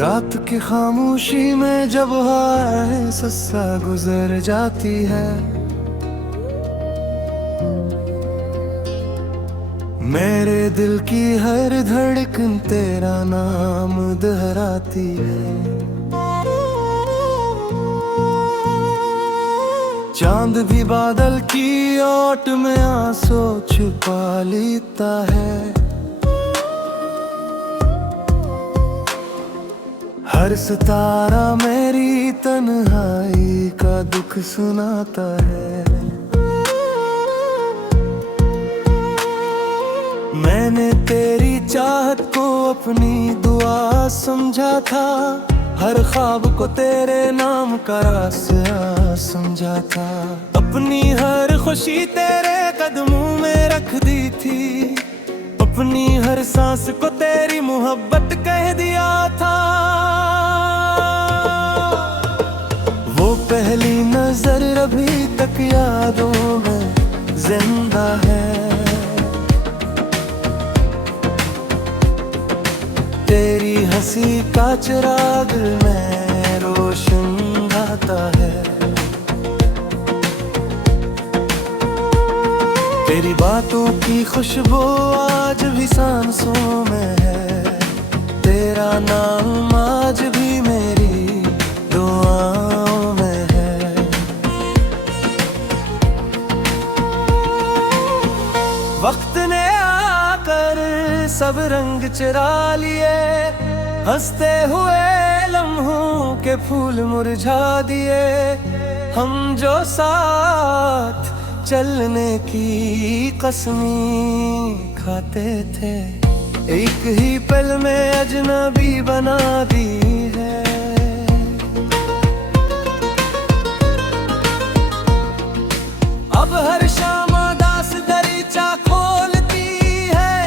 रात की खामोशी में जब हवा सस्सा गुजर जाती है, मेरे दिल की हर धड़कन तेरा नाम दोहराती है। चांद भी बादल की ओट में आंसू छुपा लेता है। हर सितारा मेरी तन्हाई का दुख सुनाता है। मैंने तेरी चाहत को अपनी दुआ समझा था, हर ख्वाब को तेरे नाम का रास्ता समझा था। अपनी हर खुशी तेरे कदमों में रख दी थी, अपनी हर सांस को तेरी मोहब्बत कह दिया था। वो पहली नजर अभी तक यादों में जिंदा है। तेरी हंसी का चिराग में रोशन आता है। तेरी बातों की खुशबू आज भी सांसों में है। तेरा नाम आज भी मेरी दुआओं में है। वक्त ने आकर सब रंग चुरा लिए, हंसते हुए लम्हों के फूल मुरझा दिए। हम जो साथ चलने की कसमें खाते थे, एक ही पल में अजनबी बना दी है। अब हर शाम दास दरीचा खोलती है,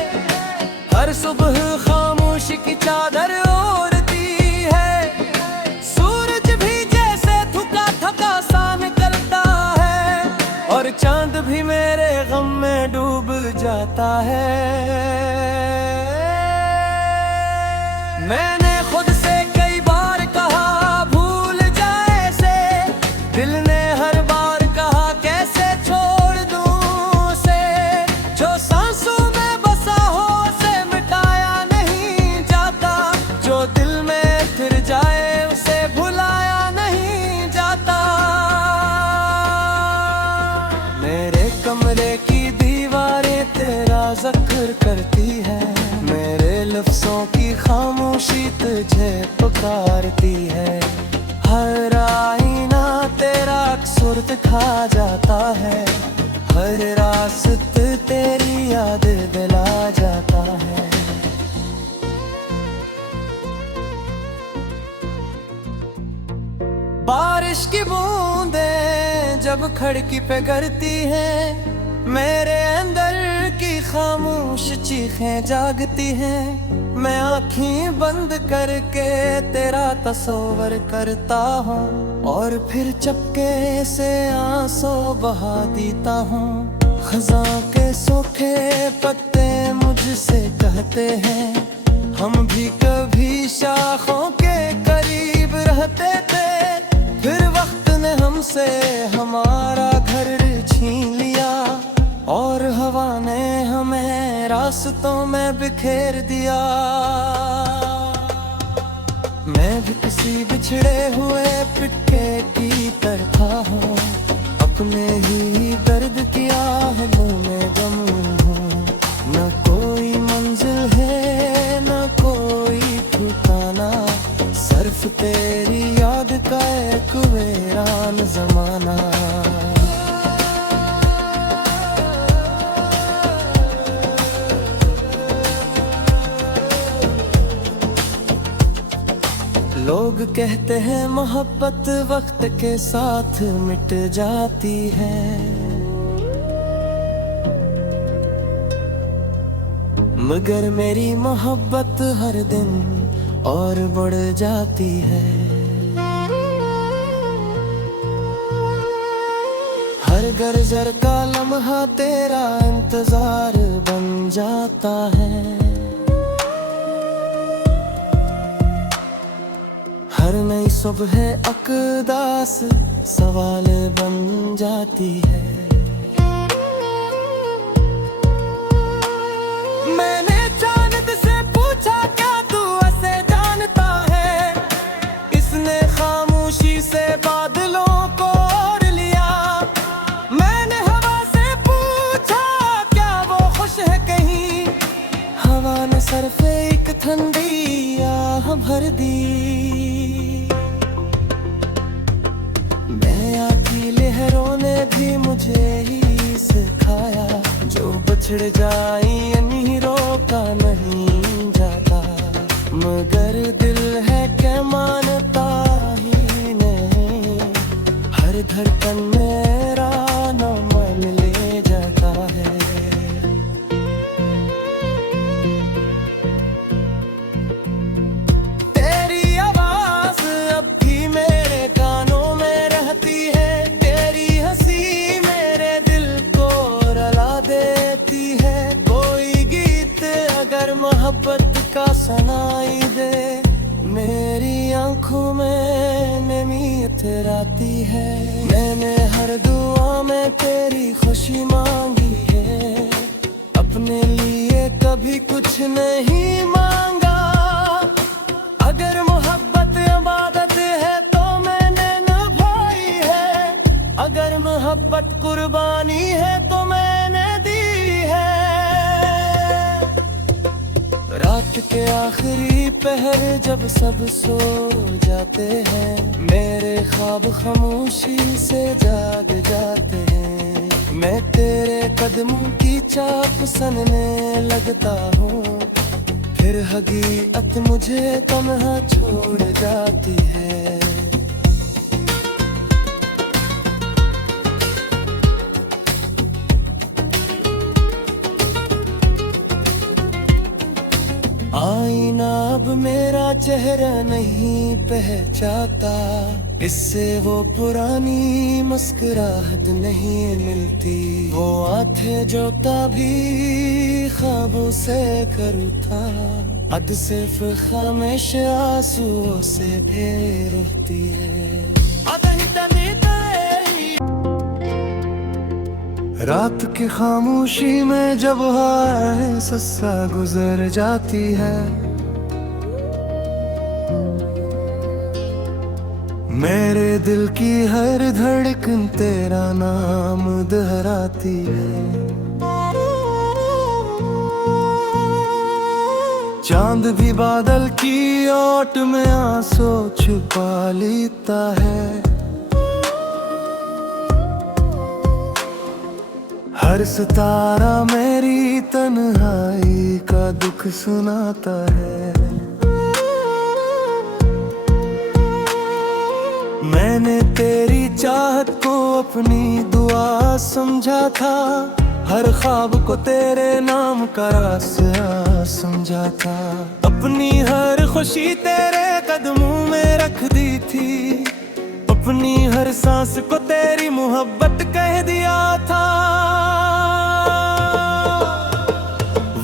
हर सुबह खामोशी की चादर ओढ़ती है। सूरज भी जैसे थका थका सा निकलता है, और चांद भी मेरे गम में डूब जाता है। मैंने खुद से कई बार कहा भूल जाए से, दिल ने हर बार कहा कैसे छोड़ दूं उसे। जो सांसों में बसा हो उसे मिटाया नहीं जाता, जो दिल में फिर जाए उसे भुलाया नहीं जाता। मेरे कमरे की दीवारें तेरा जिक्र करती है, मेरे लफ्जों की खामोशी तुझे पुकारती है। हर आईना तेरा अक्सर दिखा जाता है, हर रास्ते तेरी याद दिला जाता है। बारिश की बूंदें जब खिड़की पे गिरती हैं, मेरे अंदर की खामोश चीखें जागती हैं। मैं आँखें बंद करके तेरा तस्वर करता हूँ, और फिर चपके से आंसू बहा देता हूँ। खज़ां के सूखे पत्ते मुझसे कहते हैं, हम भी कभी शाखों के करीब रहते थे। फिर वक्त ने हमसे हमारा घर छीन लिया, और हवा ने हमें रास्तों में बिखेर दिया। मैं भी किसी बिछड़े हुए पिट्टे की तरह हूँ, अपने ही दर्द की आहटों में गम हूँ। न कोई मंजिल है न कोई ठिकाना, सिर्फ तेरी याद का एक वीरान जमाना। लोग कहते हैं मोहब्बत वक्त के साथ मिट जाती है, मगर मेरी मोहब्बत हर दिन और बढ़ जाती है। हर गर्जर का लम्हा तेरा इंतजार बन जाता है। हर नई सुबह अकदास सवाल बन जाती है। मैंने चांद से पूछा क्या तू ऐसे जानता है, इसने खामोशी से बादलों को ओढ़ लिया। मैंने हवा से पूछा क्या वो खुश है कहीं, हवा ने सर पे एक ठंडी आह भर दी। लहरों ने भी मुझे ही सिखाया, जो बिछड़ जाई नहीं रोका नहीं जाता। मगर दिल है क्या मानता ही नहीं, हर धड़कन मेरा नाम ले जाता है। तेरी आवाज अब भी मेरे कानों में रहती है, मोहब्बत का सुनाई दे। मेरी आंखों में नमी इतराती है। मैंने हर दुआ में तेरी खुशी मांगी है, अपने लिए कभी कुछ नहीं मांगा। अगर मोहब्बत इबादत है तो मैंने निभाई है, अगर मोहब्बत कुर्बानी है तो मैंने दी है। रात के आखिरी पहर जब सब सो जाते हैं, मेरे ख्वाब खामोशी से जाग जाते हैं। मैं तेरे कदमों की चाप सनने लगता हूँ, फिर हकीकत मुझे तन्हा छोड़ जाती है। आईना अब मेरा चेहरा नहीं पहचाता, इससे वो पुरानी मुस्कुराहट नहीं मिलती। वो आंखें जो कभी ख्वाबों से करूँ था, अब सिर्फ खामोश आंसुओं से भर उठती है। रात की खामोशी में जब हाय सस्सा गुजर जाती है, मेरे दिल की हर धड़कन तेरा नाम दोहराती है। चांद भी बादल की ओट में आंसू छुपा लेता है, हर सितारा मेरी तन्हाई का दुख सुनाता है। मैंने तेरी चाहत को अपनी दुआ समझा था, हर ख्वाब को तेरे नाम का रास्ता समझा था। अपनी हर खुशी तेरे कदमों में रख दी थी, अपनी हर सांस को तेरी मोहब्बत कह दिया था।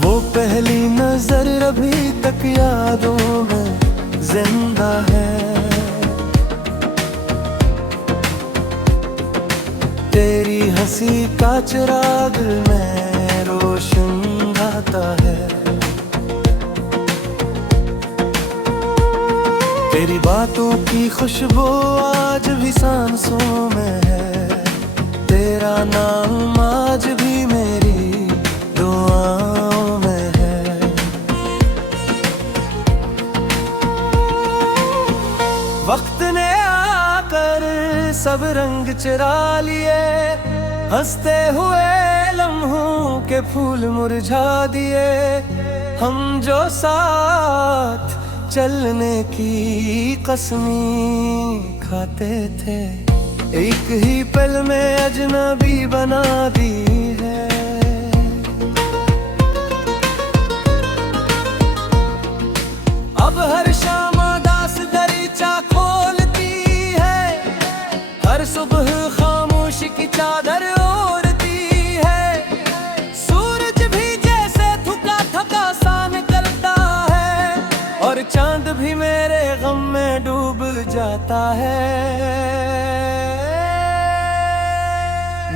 वो पहली नजर अभी तक यादों में जिंदा है, तेरी हंसी का चिराग में रोशन आता है। तेरी बातों की खुशबू आज भी सांसों में है, तेरा नाम आज भी मेरी दुआओं में है। वक्त ने आकर सब रंग चुरा लिए, हंसते हुए लम्हों के फूल मुरझा दिए। हम जो साथ चलने की कसमी खाते थे, एक ही पल में अजनबी बना दी है। अब हर शाम दास दरीचा खोलती है, हर सुबह खामोश की चादर ओढ़ती है। सूरज भी जैसे थका थका सा निकलता है, और चांद भी मेरे गम में डूब जाता है।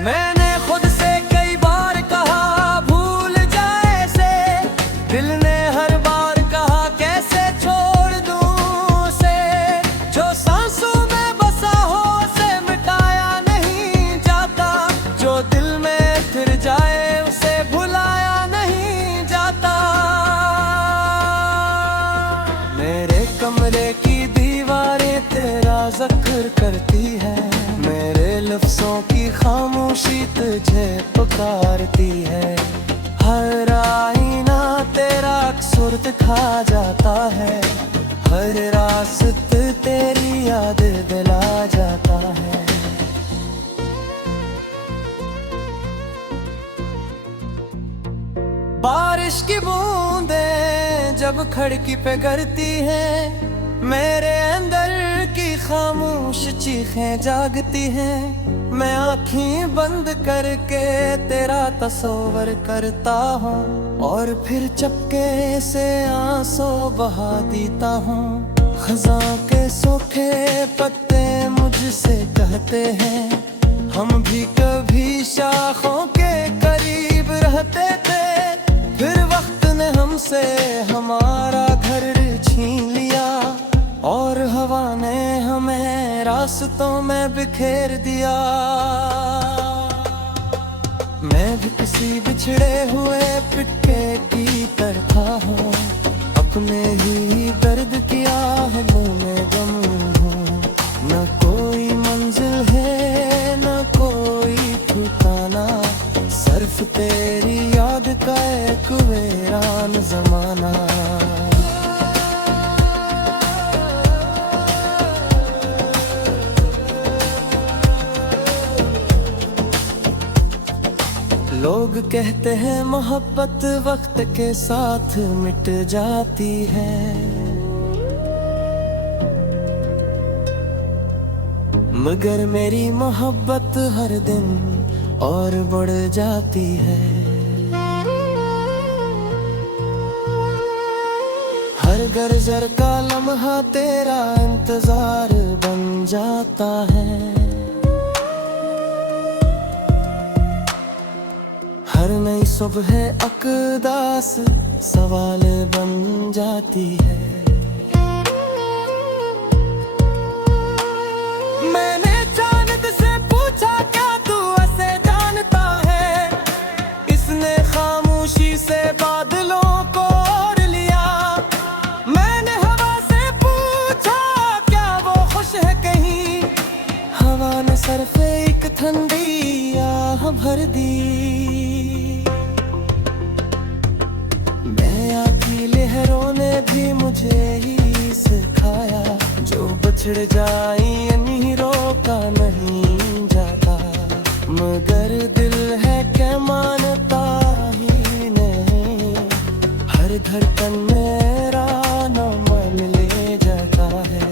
मैंने खुद से कई बार कहा भूल जाए से, दिल ने हर बार कहा कैसे छोड़ दूं उसे। जो सांसों में बसा हो उसे मिटाया नहीं जाता, जो दिल में फिर जाए उसे भुलाया नहीं जाता। मेरे कमरे की दीवारें तेरा जिक्र करती है, मेरे लफ्जों की खामोशी तुझे पुकारती है। हर आईना तेरा अक्सर दिखा जाता है, हर रास्ते तेरी याद दिला जाता है। बारिश की बूंदें जब खिड़की पे गिरती हैं, मेरे अंदर की खामोश चीखें जागती हैं। मैं आँखें बंद करके तेरा तस्वर करता हूँ, और फिर चपके से आंसू बहा देता हूँ। खज़ां के सूखे पत्ते मुझसे कहते हैं, हम भी कभी शाखों के करीब रहते थे। फिर वक्त ने हमसे हमारा घर छीन लिया, और हवा ने हमें रास्तों में बिखेर दिया। मैं भी किसी बिछड़े हुए पिट्टे की तरह हूँ, अपने ही दर्द की आहट में गम हूँ। न कोई मंजिल है न कोई ठिकाना, सिर्फ तेरी याद का एक वीरान जमाना। लोग कहते हैं मोहब्बत वक्त के साथ मिट जाती है, मगर मेरी मोहब्बत हर दिन और बढ़ जाती है। हर गर्जर का लम्हा तेरा इंतजार बन जाता है, हर नई सुबह अक़दास सवाल बन जाती है। मैंने चांद से पूछा क्या तू ऐसे जानता है, इसने खामोशी से बादलों को ओढ़ लिया। मैंने हवा से पूछा क्या वो खुश है कहीं, हवा ने सर पे एक ठंडी आह भर दी। लहरों ने भी मुझे ही सिखाया, जो बिछड़ जाई नहीं रोका नहीं जाता। मगर दिल है क्या मानता ही नहीं, हर धड़कन मेरा नाम ले जाता है।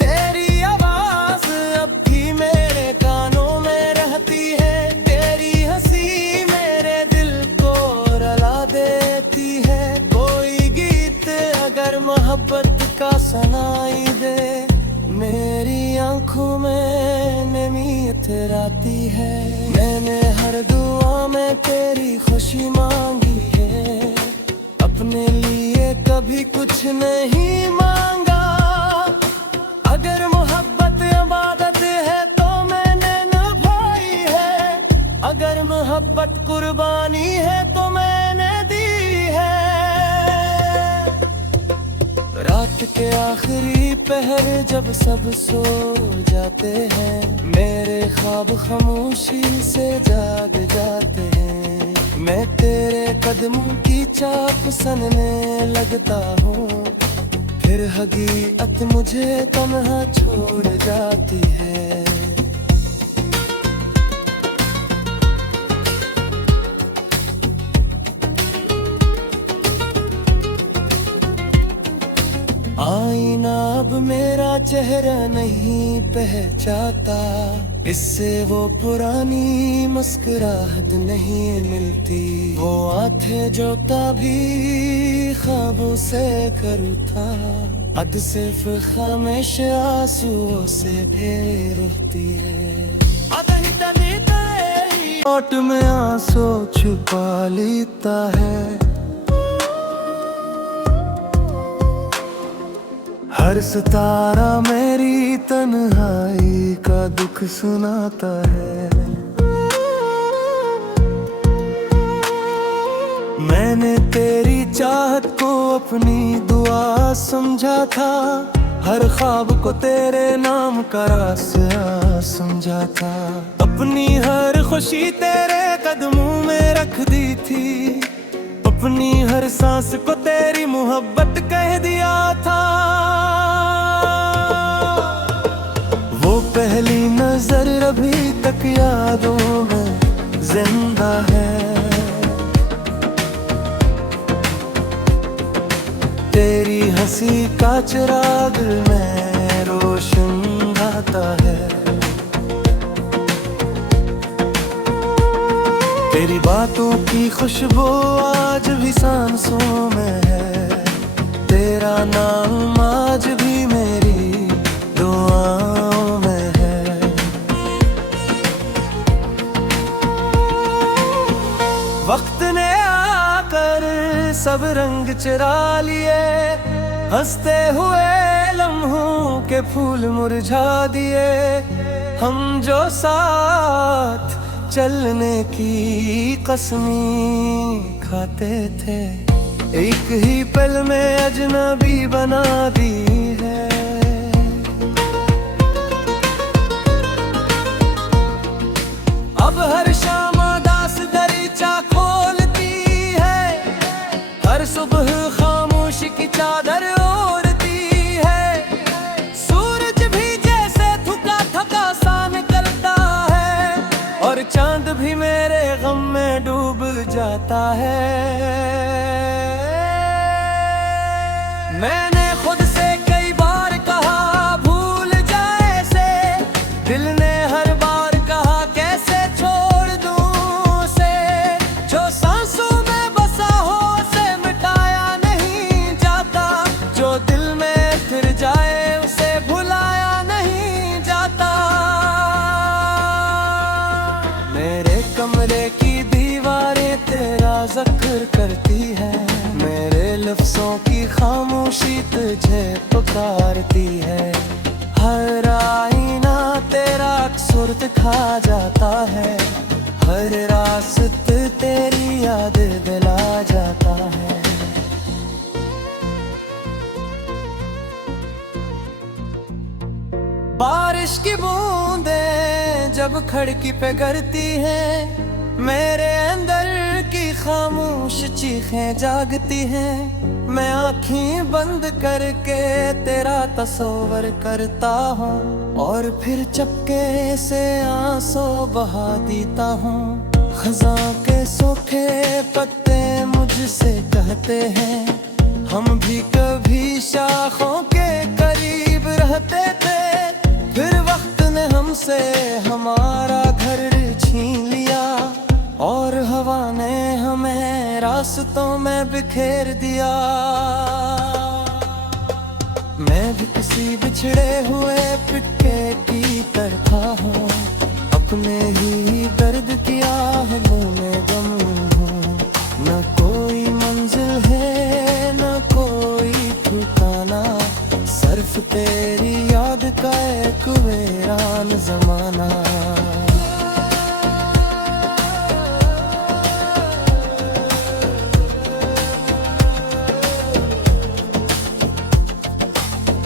तेरी आवाज अब भी मेरे कानों में रहती है, मोहब्बत का सुनाई दे। मेरी आंखों में नमी इतराती है, मैंने हर दुआ में तेरी खुशी मांगी है। अपने लिए कभी कुछ नहीं मांगा, अगर मोहब्बत इबादत है तो मैंने निभाई है, अगर मोहब्बत कुर्बानी है तो मैंने दी है। रात के आखिरी पहर जब सब सो जाते हैं, मेरे ख्वाब खामोशी से जाग जाते हैं। मैं तेरे कदमों की चाप सनने लगता हूँ, फिर हकीकत मुझे तन्हा छोड़ जाती है। आईना अब मेरा चेहरा चेहरा नहीं पहचाता, इससे वो पुरानी मुस्कुराहट नहीं मिलती। वो आंखें जो कभी ख्वाबों से करूँ था, अब सिर्फ खामोश आंसुओं से भी रुकती है। होठ में आंसू छुपा लेता है, हर सितारा मेरी तन्हाई का दुख सुनाता है। मैंने तेरी चाहत को अपनी दुआ समझा था, हर ख्वाब को तेरे नाम का रास्ता समझा था। अपनी हर खुशी तेरे कदमों में रख दी थी, अपनी हर सांस को तेरी मोहब्बत कह दिया था। वो पहली नजर अभी तक यादों में जिंदा है, तेरी हंसी का चिराग में रोशन आता है। तेरी बातों की खुशबू आज भी सांसों में है, तेरा नाम आज भी मेरी दुआओं में है। वक्त ने आकर सब रंग चुरा लिए, हंसते हुए लम्हों के फूल मुरझा दिए। हम जो साथ चलने की कसमें खाते थे, एक ही पल में अजनबी बना दी है। अब हर शाम दास दरीचा खोलती है, हर सुबह खामोशी की चादर ओढ़ती है। सूरज भी जैसे थका थका सा निकलता है, और चांद भी मेरे गम में डूब जाता है। मैंने खुद से कई बार कहा भूल जाए से, दिल ने हर बार कहा कैसे छोड़ दूं उसे। जो सांसों में बसा हो उसे मिटाया नहीं जाता, जो दिल में फिर जाए उसे भुलाया नहीं जाता। मेरे कमरे की दीवारें तेरा जिक्र करती है, मेरे लफ्जों की खामोशी तुझे पुकारती है। हर आईना तेरा अक्सर दिखा जाता है, हर रास्ते तेरी याद दिला जाता है। बारिश की बूंदें जब खिड़की पे गिरती हैं, मेरे अंदर की खामोश चीखें जागती हैं। मैं आँखें बंद करके तेरा तस्वर करता हूँ, और फिर चपके से आंसू बहा देता हूँ। खज़ां के सूखे पत्ते मुझसे कहते हैं, हम भी कभी शाखों के करीब रहते थे। फिर वक्त ने हमसे हमारा घर छीन लिया, और हवा ने हमें रास्तों में बिखेर दिया। मैं भी किसी बिछड़े हुए पिटके की तरह हूँ, अपने ही दर्द की आहट में गम हूँ। न कोई मंजिल है न कोई ठिकाना, सिर्फ तेरी याद का एक वीरान जमाना।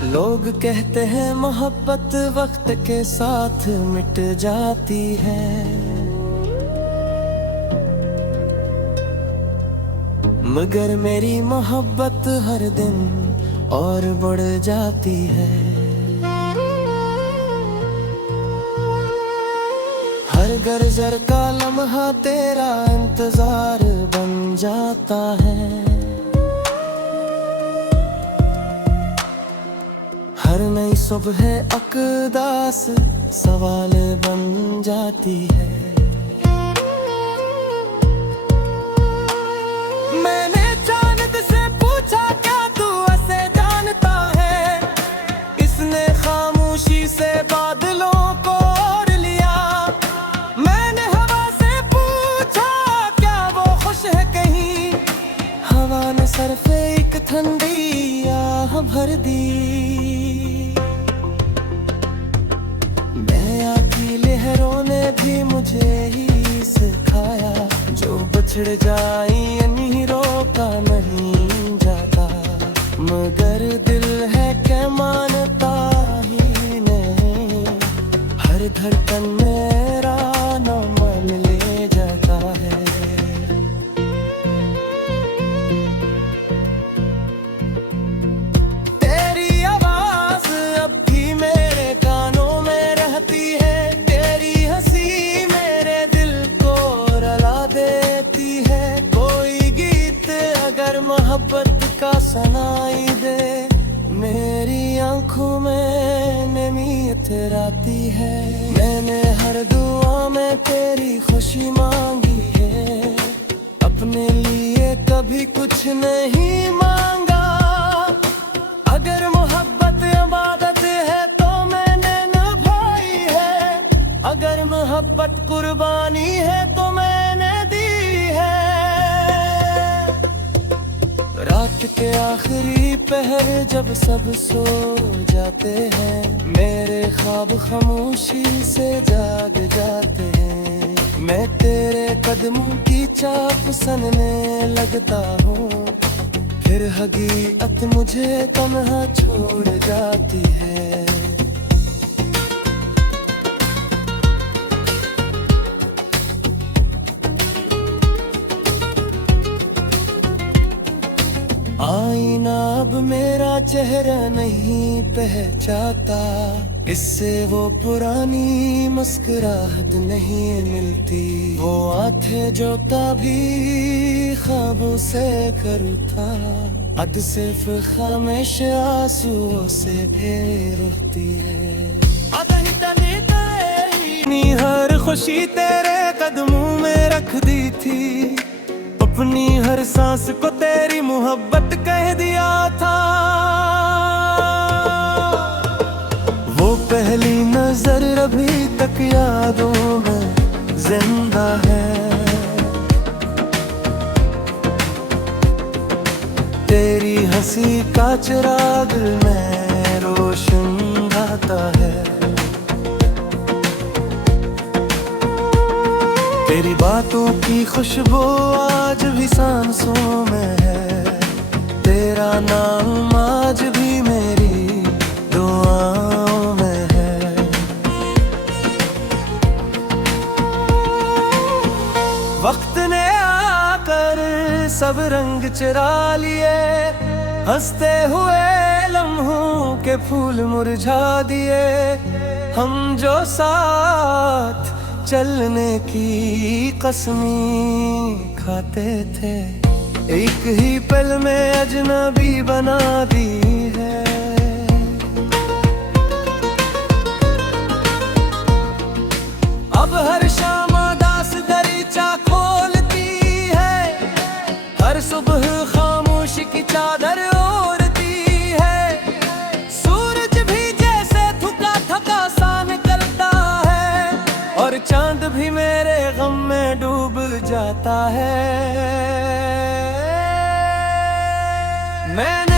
लोग कहते हैं मोहब्बत वक्त के साथ मिट जाती है, मगर मेरी मोहब्बत हर दिन और बढ़ जाती है। हर गर्जर का लम्हा तेरा इंतजार बन जाता है, हर नई सुबह अकदास सवाल बन जाती है। मैंने चांद से पूछा क्या तू ऐसे जानता है, इसने खामोशी से बादलों को ओढ़ लिया। मैंने हवा से पूछा क्या वो खुश है कहीं, हवा ने सर पे एक ठंडी आह भर दी। मैया की लहरों ने भी मुझे ही सिखाया, जो बिछड़ जाई नहीं रोका नहीं जाता। मगर दिल है क्या मानता ही नहीं, हर धड़कन मेरा नाम ले जाता है। तेरी आवाज अब भी मेरे कानों में रहती है, तेरी हंसी मेरे दिल को रुला देती है। कोई गीत अगर मोहब्बत का सुनाई दे, मेरी आंखों में नमी इतराती है। मैंने हर दुआ में तेरी खुशी मांगी है, अपने लिए कभी कुछ नहीं मांगा। अगर मोहब्बत इबादत है तो मैंने निभाई है, अगर मोहब्बत कुर्बानी है तो मैंने दी है। रात के आखिरी पहर जब सब सो जाते हैं, मेरे ख्वाब खामोशी से जाग जाते हैं। मैं तेरे कदमों की चाप सनने लगता हूँ, फिर हकीकत मुझे तन्हा छोड़ जाती है। आईना अब मेरा चेहरा नहीं पहचाता, इससे वो पुरानी मुस्कुराहट नहीं मिलती। वो आंखें जो कभी ख्वाबों से करूँ अद सिर्फ खामोश आंसुओं से फिर रुकती है। हर खुशी तेरे कदमों में रख दी थी, अपनी हर सांस को तेरी मोहब्बत कह दिया था। वो पहली नजर अभी तक यादों में जिंदा है। तेरी हंसी का चिराग में रोशन आता है। तेरी बातों की खुशबू आज भी सांसों में है, तेरा नाम आज भी मेरी दुआओं में है। वक्त ने आकर सब रंग चुरा लिए, हंसते हुए लम्हों के फूल मुरझा दिए। हम जो साथ चलने की कसमी खाते थे, एक ही पल में अजनबी बना दी है। अब हर शाम दास दरीचा खोलती है, हर सुबह खामोशी की चादर ओढ़ती है। सूरज भी जैसे थका थका सा निकलता है, और चांद भी मेरे गम में डूब जाता है। मैंने